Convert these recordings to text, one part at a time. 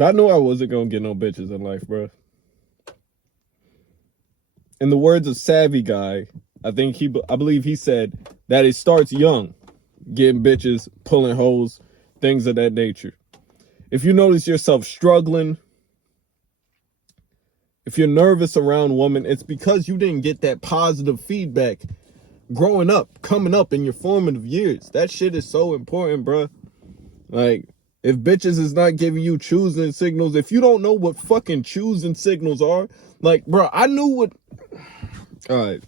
I knew I wasn't gonna get no bitches in life, bro. In the words of Savvy Guy, I believe he said that it starts young, getting bitches, pulling hoes, things of that nature. If you notice yourself struggling, if you're nervous around women, it's because you didn't get that positive feedback growing up, coming up in your formative years. That shit is so important, bro. Like, if bitches is not giving you choosing signals, if you don't know what fucking choosing signals are, like, bro, I knew what. All right.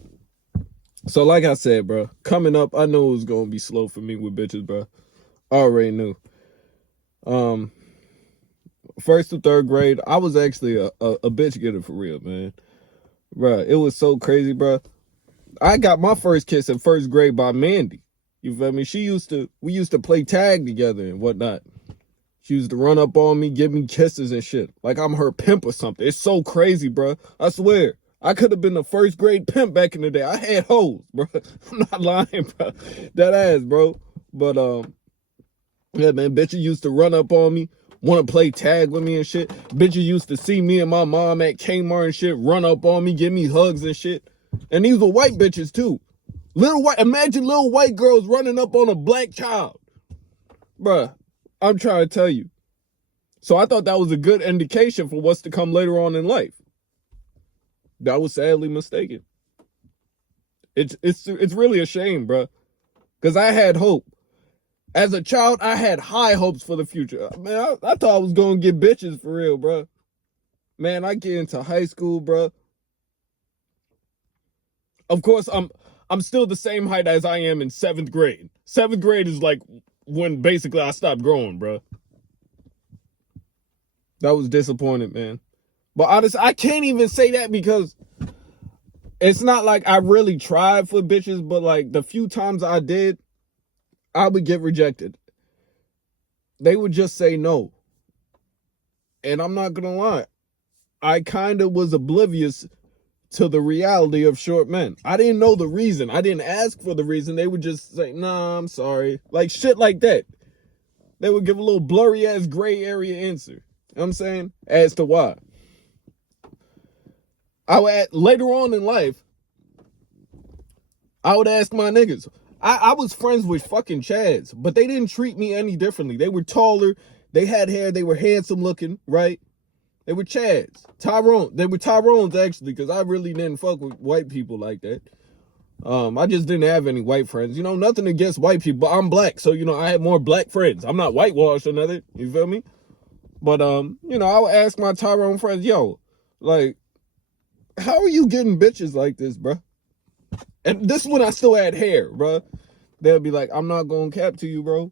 So, like I said, bro, coming up, I knew it was gonna be slow for me with bitches, bro. I already knew. First to third grade, I was actually a bitch getter for real, man. Bro, it was so crazy, bro. I got my first kiss in first grade by Mandy. You feel me? We used to play tag together and whatnot. She used to run up on me, give me kisses and shit. Like I'm her pimp or something. It's so crazy, bro. I swear. I could have been the first grade pimp back in the day. I had hoes, bro. I'm not lying, bro. That ass, bro. But, yeah, man, bitches used to run up on me, want to play tag with me and shit. Bitches used to see me and my mom at Kmart and shit, run up on me, give me hugs and shit. And these were white bitches, too. Imagine little white girls running up on a black child. Bruh, I'm trying to tell you. So I thought that was a good indication for what's to come later on in life. That was sadly mistaken. It's really a shame, bro. Because I had hope. As a child, I had high hopes for the future. Man, I thought I was going to get bitches for real, bro. Man, I get into high school, bro. Of course, I'm still the same height as I am in 7th grade. 7th grade is like when basically I stopped growing, bro. That was disappointing, man. But honestly, I can't even say that because it's not like I really tried for bitches, but like the few times I did, I would get rejected. They would just say no. And I'm not gonna lie, I kind of was oblivious to the reality of short men. I didn't know the reason. I didn't ask for the reason. They would just say, nah, I'm sorry. Like shit like that. They would give a little blurry ass gray area answer. You know what I'm saying? As to why. Later on in life, I would ask my niggas. I was friends with fucking Chads, but they didn't treat me any differently. They were taller, they had hair, they were handsome looking, right? They were Chads. They were Tyrones actually, because I really didn't fuck with white people like that. I just didn't have any white friends. You know, nothing against white people, but I'm black, so you know, I had more black friends. I'm not whitewashed or nothing. You feel me? But you know, I would ask my Tyrone friends, yo, like, how are you getting bitches like this, bro? And this is when I still had hair, bro. They'll be like, I'm not gonna cap to you, bro.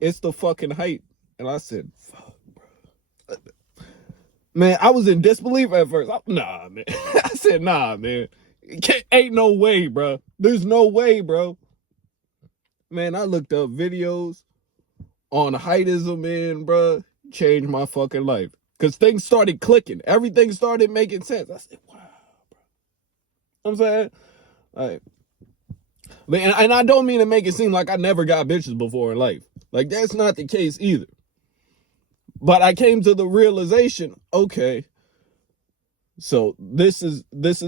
It's the fucking height. And I said, fuck, bro. Man, I was in disbelief at first. Nah, man. I said, nah, man. Ain't no way, bro. There's no way, bro. Man, I looked up videos on heightism, man, bro. Changed my fucking life. Because things started clicking. Everything started making sense. I said, wow, bro. I'm saying? Like, and I don't mean to make it seem like I never got bitches before in life. Like, that's not the case either. But I came to the realization, okay, so this is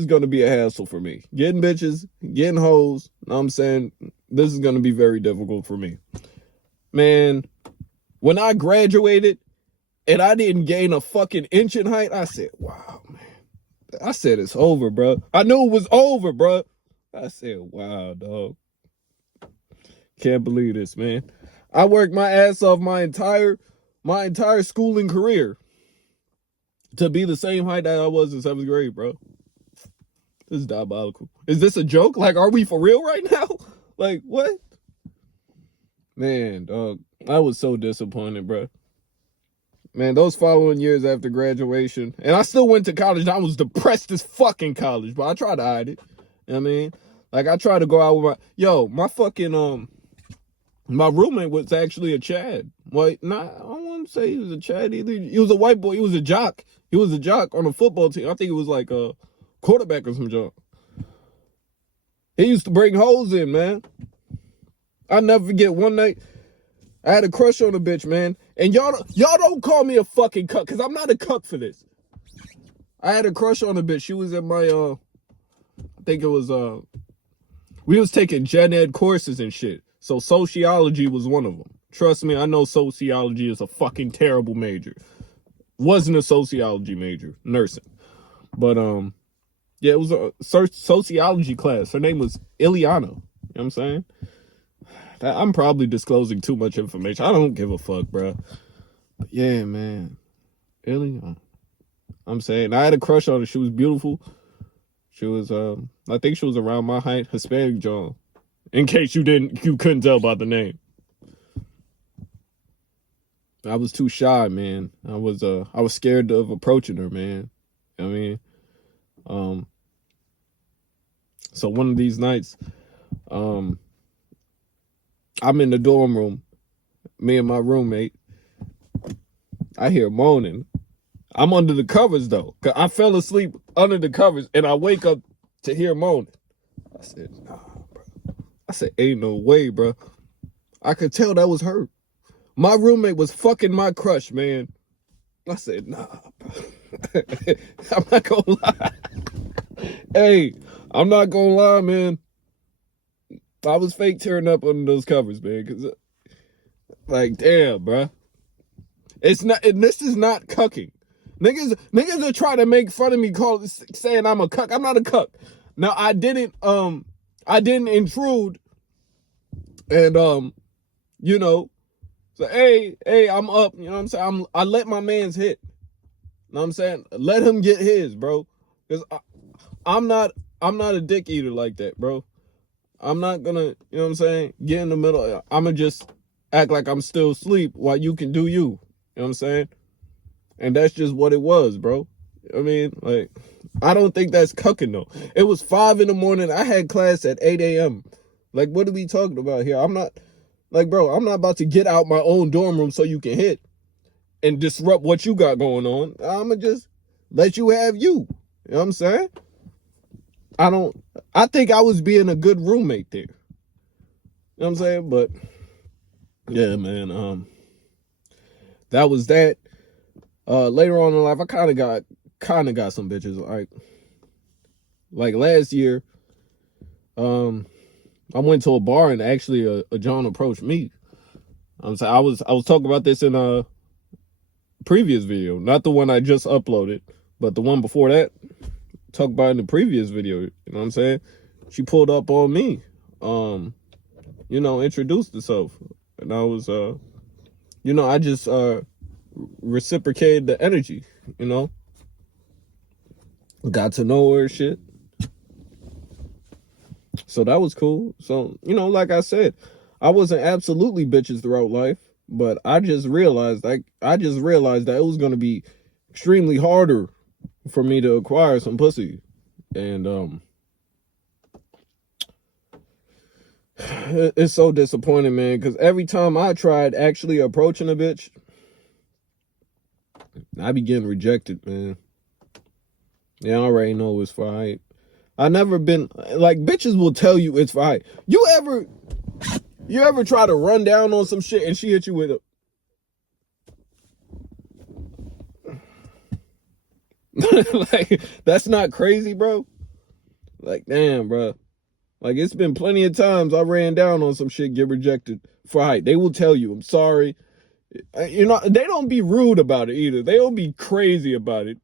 going to be a hassle for me. Getting bitches, getting hoes, you know what I'm saying? This is going to be very difficult for me. Man, when I graduated and I didn't gain a fucking inch in height, I said, wow, man. I said, it's over, bro. I knew it was over, bro. I said, wow, dog. Can't believe this, man. I worked my ass off my entire schooling career to be the same height that I was in 7th grade, bro. This is diabolical. Is this a joke? Like, are we for real right now? Like, what? Man, dog. I was so disappointed, bro. Man, those following years after graduation, and I still went to college. I was depressed as fucking college, but I tried to hide it. You know what I mean? Like, I tried to go out with my fucking, my roommate was actually a Chad. Well, I don't want to say he was a Chad either. He was a white boy. He was a jock. He was a jock on a football team. I think it was like a quarterback or some junk. He used to bring hoes in, man. I'll never forget one night. I had a crush on a bitch, man. And y'all don't call me a fucking cuck, because I'm not a cuck for this. I had a crush on a bitch. She was at my, I think it was, we was taking gen ed courses and shit. So sociology was one of them. Trust me, I know sociology is a fucking terrible major. Wasn't a sociology major, nursing. But, yeah, it was a sociology class. Her name was Ileana. You know what I'm saying? I'm probably disclosing too much information. I don't give a fuck, bro. But yeah, man. Ileana. I'm saying, I had a crush on her. She was beautiful. She was, I think she was around my height, Hispanic John. In case you couldn't tell by the name. I was too shy, man. I was scared of approaching her, man. I mean, so one of these nights, I'm in the dorm room, me and my roommate. I hear moaning. I'm under the covers though, cause I fell asleep under the covers, and I wake up to hear moaning. I said, nah, bro. I said, ain't no way, bro. I could tell that was her. My roommate was fucking my crush, man. I said, nah, bro. I'm not gonna lie. Hey, I'm not gonna lie, man. I was fake tearing up under those covers, man. Cause, like, damn, bro. It's not. This is not cucking. Niggas are trying to make fun of me, saying I'm a cuck. I'm not a cuck. Now I didn't intrude, and you know, so hey, I'm up. You know what I'm saying? I let my man's hit. You know what I'm saying? Let him get his, bro. Cause I'm not a dick eater like that, bro. I'm not gonna, you know what I'm saying, get in the middle. I'ma just act like I'm still asleep while you can do you. You know what I'm saying? And that's just what it was, bro. I mean, like, I don't think that's cucking, though. It was 5 a.m. I had class at 8 a.m. Like, what are we talking about here? I'm not, like, bro, I'm not about to get out my own dorm room so you can hit and disrupt what you got going on. I'ma just let you have you. You know what I'm saying? I think I was being a good roommate there. You know what I'm saying? But, yeah, man, that was that. Later on in life, I kind of got some bitches. Like last year, I went to a bar and actually a John approached me. I'm saying I was talking about this in a previous video, not the one I just uploaded, but the one before that. Talked about in the previous video. You know what I'm saying? She pulled up on me. You know, introduced herself, and I was you know, I just reciprocated the energy, you know. Got to know her shit. So that was cool. So, you know, like I said, I wasn't absolutely bitches throughout life, but I just realized that it was gonna be extremely harder for me to acquire some pussy. And it's so disappointing, man, because every time I tried actually approaching a bitch, I be getting rejected, man. Yeah, I already know it's for height. I never been, like, bitches will tell you it's for height. You ever try to run down on some shit and she hit you with a like, that's not crazy, bro? Like, damn, bro. Like, it's been plenty of times I ran down on some shit, get rejected for height. They will tell you, I'm sorry. You know, they don't be rude about it either. They don't be crazy about it.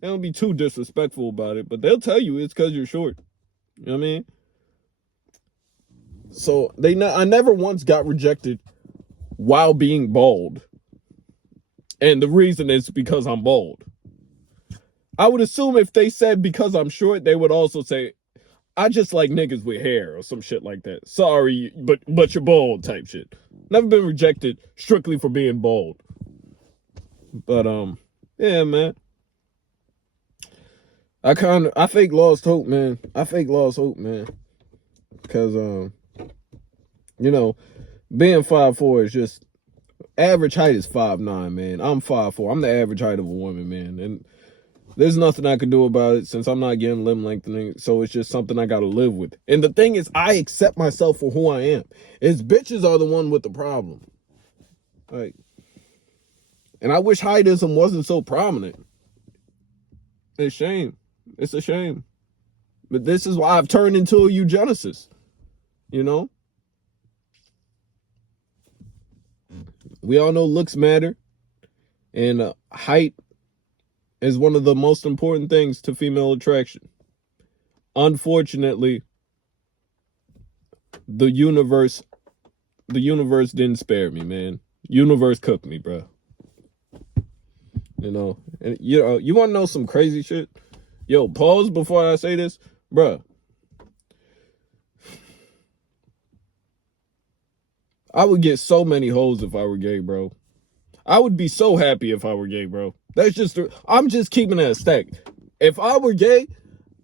They don't be too disrespectful about it, but they'll tell you it's because you're short. You know what I mean? So I never once got rejected while being bald. And the reason is because I'm bald. I would assume if they said because I'm short, they would also say, I just like niggas with hair or some shit like that. Sorry, but you're bald type shit. Never been rejected strictly for being bald. But yeah, man. I fake lost hope, man. Cause you know, being 5'4" is just, average height is 5'9", man. I'm 5'4". I'm the average height of a woman, man. And there's nothing I can do about it since I'm not getting limb lengthening. So it's just something I gotta live with. And the thing is, I accept myself for who I am. Bitches are the one with the problem. Like, and I wish heightism wasn't so prominent. It's a shame. It's a shame. But this is why I've turned into a eugenicist. You know? We all know looks matter. And height is one of the most important things to female attraction. Unfortunately, the universe didn't spare me, man. Universe cooked me, bro. You know, and you want to know some crazy shit? Yo, pause before I say this, bro. I would get so many hoes if I were gay, bro. I would be so happy if I were gay, bro. That's just, I'm just keeping that a stack. If I were gay,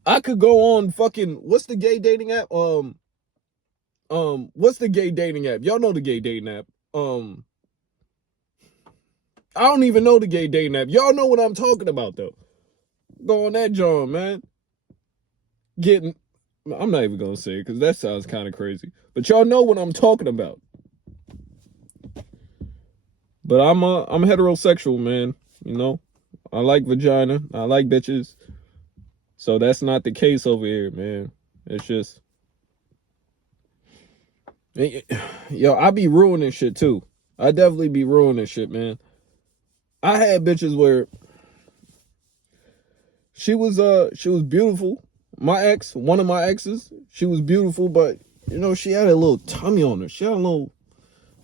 I could go on fucking, what's the gay dating app? What's the gay dating app? Y'all know the gay dating app. I don't even know the gay dating app. Y'all know what I'm talking about, though. Go on that John, man. I'm not even gonna say it because that sounds kind of crazy. But y'all know what I'm talking about. But I'm heterosexual, man. You know, I like vagina. I like bitches. So that's not the case over here, man. It's just, yo, I be ruining shit too. I definitely be ruining shit, man. I had bitches where she was beautiful. One of my exes, she was beautiful, but you know, she had a little tummy on her. She had a little,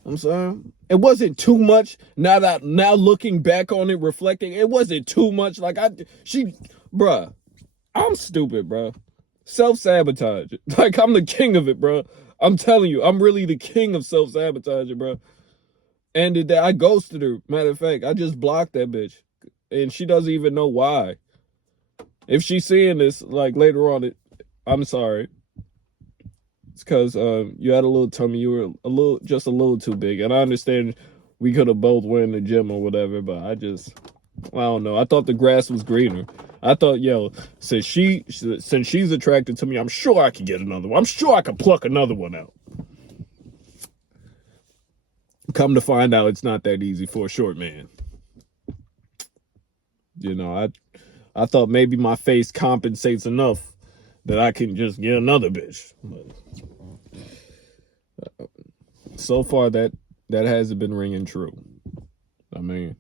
I'm sorry. It wasn't too much. Now looking back on it, reflecting, it wasn't too much. Like bruh, I'm stupid, bruh. Self-sabotage. Like, I'm the king of it, bruh. I'm telling you, I'm really the king of self-sabotage, bruh. And I ghosted her. Matter of fact, I just blocked that bitch. And she doesn't even know why. If she's seeing this, like, later on, I'm sorry. It's because you had a little tummy. You were just a little too big. And I understand we could have both went in the gym or whatever, but I don't know. I thought the grass was greener. I thought, yo, since she's attracted to me, I'm sure I could get another one. I'm sure I could pluck another one out. Come to find out, it's not that easy for a short man. You know, I thought maybe my face compensates enough that I can just get another bitch. But so far, that hasn't been ringing true. I mean,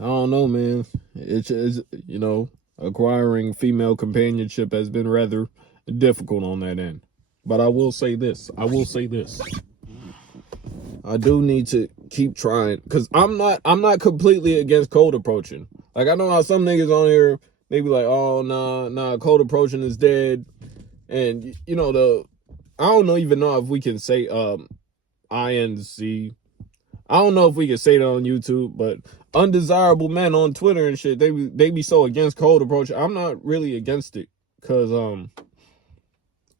I don't know, man. It's you know, acquiring female companionship has been rather difficult on that end. But I will say this. I do need to keep trying because I'm not completely against cold approaching. Like, I know how some niggas on here, they be like, oh, nah, cold approaching is dead. And you know, I don't even know if we can say INC. I don't know if we can say that on YouTube, but undesirable men on Twitter and shit, they be so against cold approach. I'm not really against it because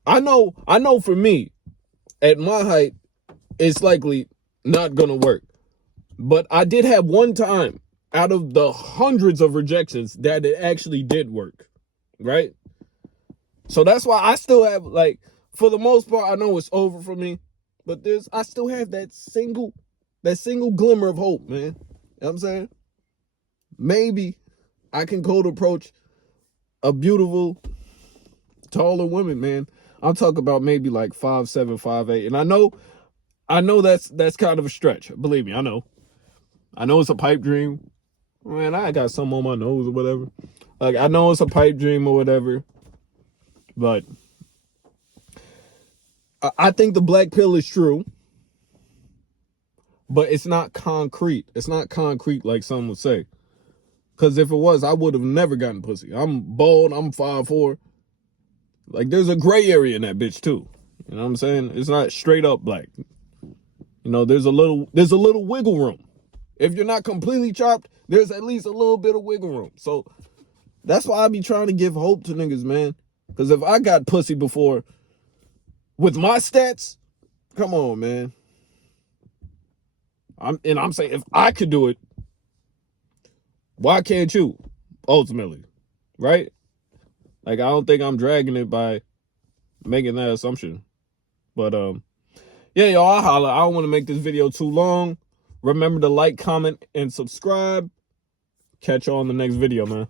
I know for me, at my height, it's likely not gonna work. But I did have one time out of the hundreds of rejections that it actually did work, right? So that's why I still have, like, for the most part, I know it's over for me, but I still have that single glimmer of hope, man. You know what I'm saying? Maybe I can cold approach a beautiful, taller woman, man. I'm talking about maybe like 5'7", 5'8", and I know that's kind of a stretch. Believe me, I know it's a pipe dream. Man, I got something on my nose or whatever. Like, I know it's a pipe dream or whatever, but I think the black pill is true, but it's not concrete. It's not concrete like some would say. Because if it was, I would have never gotten pussy. I'm bald. I'm 5'4". Like, there's a gray area in that bitch too. You know what I'm saying? It's not straight up black. You know, there's a little wiggle room. If you're not completely chopped, there's at least a little bit of wiggle room. So that's why I be trying to give hope to niggas, man. Because if I got pussy before with my stats, come on, man. I'm saying, if I could do it, why can't you? Ultimately, right? Like, I don't think I'm dragging it by making that assumption. But Yeah, y'all, I holla. I don't want to make this video too long. Remember to like, comment, and subscribe. Catch y'all in the next video, man.